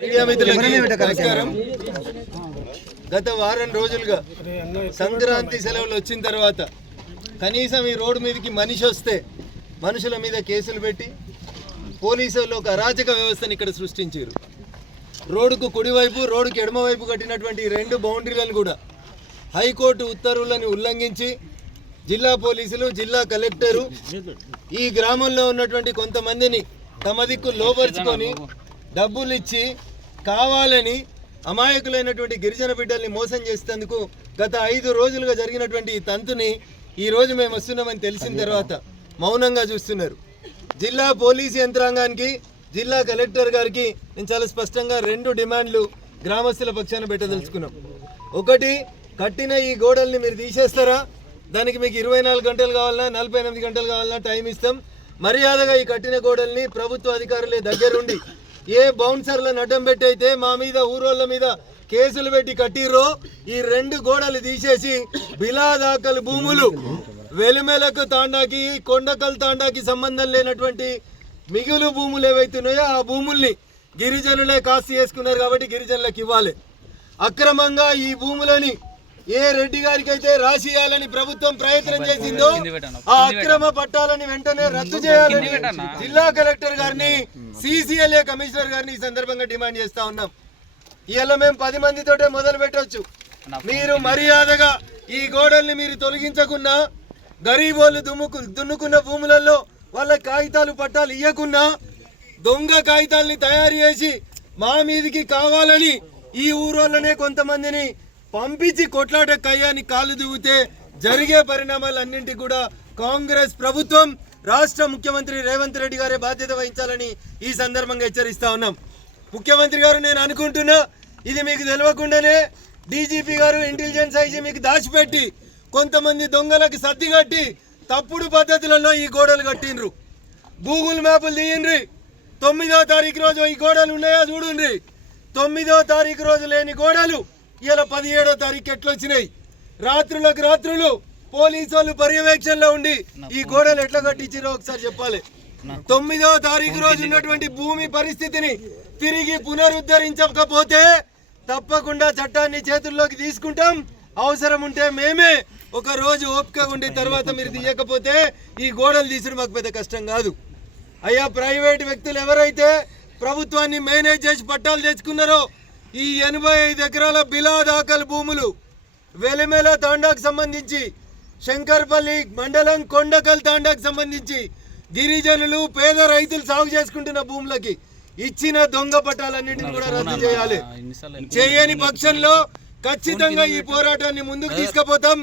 Media మిత్రులకి నమస్కారం. గత వారం రోజులుగా సంక్రాంతి సెలవులు వచ్చిన తర్వాత కనీసం ఈ రోడ్డు మీదకి మనిషి వస్తే మనుషుల మీద కేసులు పెట్టి పోలీసులు ఒక అరాచక వ్యవస్థను ఇక్కడ సృష్టించారు. రోడ్డుకు కుడివైపు రోడ్డుకు ఎడమవైపు కట్టినటువంటి రెండు బౌండరీలను కూడా హైకోర్టు ఉత్తర్వులను ఉల్లంఘించి జిల్లా పోలీసులు జిల్లా కలెక్టరు ఈ గ్రామంలో ఉన్నటువంటి కొంతమందిని తమ దిక్కు లోపరుచుకొని డబ్బులు ఇచ్చి కావాలని అమాయకులైనటువంటి గిరిజన బిడ్డల్ని మోసం చేసేందుకు గత 5 రోజులుగా జరిగినటువంటి ఈ తంతుని ఈరోజు మేము వస్తున్నామని తెలిసిన తర్వాత మౌనంగా చూస్తున్నారు. జిల్లా పోలీసు యంత్రాంగానికి జిల్లా కలెక్టర్ గారికి నేను చాలా స్పష్టంగా 2 డిమాండ్లు గ్రామస్తుల పక్షాన పెట్టదలుచుకున్నాం. ఒకటి, కట్టిన ఈ గోడల్ని మీరు తీసేస్తారా? దానికి మీకు 24 గంటలు కావాలన్నా 48 గంటలు కావాలన్నా టైం ఇస్తాం. మర్యాదగా ఈ కట్టిన గోడల్ని ప్రభుత్వ అధికారులే దగ్గరుండి ఏ బౌన్సర్లను అడ్డం పెట్టి అయితే మా మీద ఊరోళ్ళ మీద కేసులు పెట్టి కట్టిర్రో ఈ 2 గోడలు తీసేసి బిలాదాకలు భూములు వెలిమెలకు తాండాకి కొండకల్ తాండాకి సంబంధం లేనటువంటి మిగులు భూములు ఏవైతున్నాయో ఆ భూముల్ని గిరిజనులే కాస్త చేసుకున్నారు కాబట్టి గిరిజనులకు ఇవ్వాలి. అక్రమంగా ఈ భూములని ఏ రెడ్డి గారికి అయితే రాసియాలని ప్రభుత్వం ప్రయత్నం చేసిందో ఆ అక్రమ పట్టాలని వెంటనే రద్దు చేయాలని జిల్లా కలెక్టర్ గారిని CCLA కమిషనర్ గారిని ఈ సందర్భంగా డిమాండ్ చేస్తా ఉన్నాం. ఇవాళ మేము 10 మందితోటే మొదలు పెట్టవచ్చు. మీరు మర్యాదగా ఈ గోడల్ని మీరు తొలగించకున్నా, గరీబోళ్ళు దున్నుకున్న భూములలో వాళ్ళ కాగితాలు పట్టాలు ఇవ్వకున్నా, దొంగ కాగితాలని తయారు చేసి మా మీదికి కావాలని ఈ ఊరోళ్ళనే కొంతమందిని పంపించి కొట్లాట కయ్యాన్ని కాలు దిగితే జరిగే పరిణామాలన్నింటికి కూడా కాంగ్రెస్ ప్రభుత్వం రాష్ట్ర ముఖ్యమంత్రి రేవంత్ రెడ్డి గారే బాధ్యత వహించాలని ఈ సందర్భంగా హెచ్చరిస్తా ఉన్నాం. ముఖ్యమంత్రి గారు, నేను అనుకుంటున్నా ఇది మీకు తెలియకుండానే DGP గారు ఇంటెలిజెన్స్ ఐజీ మీకు దాచిపెట్టి కొంతమంది దొంగలకు సర్ది కట్టి తప్పుడు పద్ధతులలో ఈ గోడలు కట్టిండ్రు. గూగుల్ మ్యాపులు తీయండ్రి. 9వ తారీఖు రోజు ఈ గోడలు ఉన్నాయా చూడండి. 9వ తారీఖు రోజు లేని గోడలు ఇలా 17వ తారీఖు ఎట్లొచ్చినాయి? రాత్రులకు రాత్రులు పోలీసు వాళ్ళు పర్యవేక్షణలో ఉండి ఈ గోడలు ఎట్లా కట్టించారో ఒకసారి చెప్పాలి. 9వ తారీఖు రోజు ఉన్నటువంటి భూమి పరిస్థితిని తిరిగి పునరుద్ధరించకపోతే తప్పకుండా చట్టాన్ని చేతుల్లోకి తీసుకుంటాం. అవసరం ఉంటే మేమే ఒక రోజు ఓపిక ఉండి తర్వాత మీరు తీయకపోతే ఈ గోడలు తీసుడు మాకు పెద్ద కష్టం కాదు. అయ్యా, ప్రైవేట్ వ్యక్తులు ఎవరైతే ప్రభుత్వాన్ని మేనేజ్ చేసి పట్టాలు తెచ్చుకున్నారో ఈ 85 ఎకరాల బిలాదాకల్ భూములు వెలిమెల తాండాకు సంబంధించి, శంకర్పల్లి మండలం కొండకల్ తాండాకు సంబంధించి గిరిజనులు పేద రైతులు సాగు చేసుకుంటున్న భూములకి ఇచ్చిన దొంగ పట్టాలన్నింటినీ కూడా రద్దు చేయాలి. చేయని పక్షంలో ఖచ్చితంగా ఈ పోరాటాన్ని ముందుకు తీసుకుపోతాం.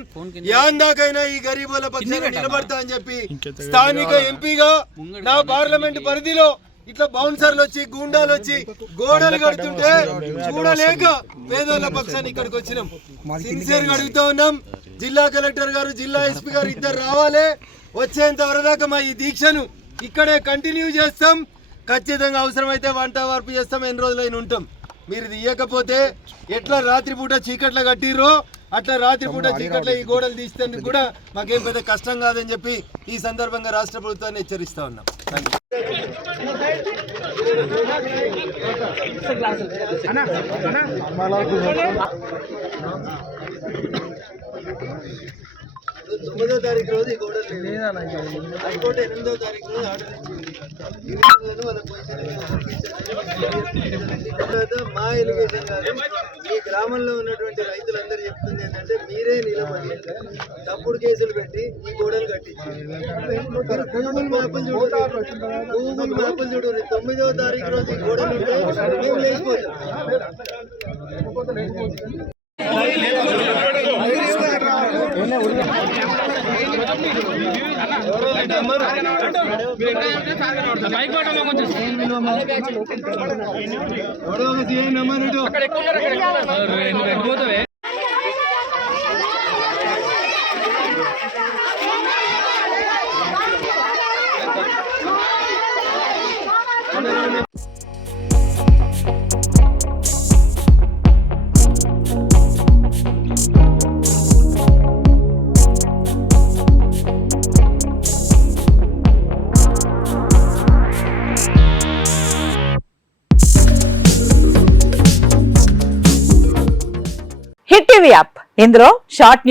యాందాకైనా ఈ గరీబుల పక్షాన నిలబడతా అని చెప్పి స్థానిక ఎంపీగా నా పార్లమెంట్ పరిధిలో ఇట్లా బౌన్సర్లు వచ్చి గూండాలు వచ్చి గోడలు కడుతుంటే చూడలేక పేదోళ్ళ పక్షాన్ని ఇక్కడికి వచ్చినాం. సిన్సియర్గా అడుగుతా ఉన్నాం. జిల్లా కలెక్టర్ గారు, జిల్లా SP గారు ఇద్దరు రావాలి. వచ్చేంత వరదాకా మా ఈ దీక్షను ఇక్కడే కంటిన్యూ చేస్తాం. ఖచ్చితంగా అవసరమైతే వంట వార్పు చేస్తాం. ఎన్ని రోజులైనా ఉంటాం. మీరు తీయకపోతే ఎట్లా రాత్రిపూట చీకట్ల కట్టిర్రో అట్లా రాత్రిపూట చీకట్ల ఈ గోడలు తీసేందుకు కూడా మాకేం పెద్ద కష్టం కాదని చెప్పి ఈ సందర్భంగా రాష్ట్ర ప్రభుత్వాన్ని హెచ్చరిస్తా ఉన్నాం. తొమ్మిదో తారీఖు రోజు ఈ గోడలు హైకోర్టు 8వ తారీఖు రోజు ఆర్డర్ ఇచ్చింది. మా ఎలిగేషన్ కాదు, ఈ గ్రామంలో ఉన్నటువంటి రైతులందరూ చెప్తుంది ఏంటంటే మీరే నిలబడి తప్పుడు కేసులు పెట్టి ఈ గోడలు కట్టించి గూగుల్ మ్యాప్లు చూడు 9వ తారీఖు రోజు ఈ గోడలు ఉంటే మేము లేచిపోతాం. TV app. ఇందులో షార్ట్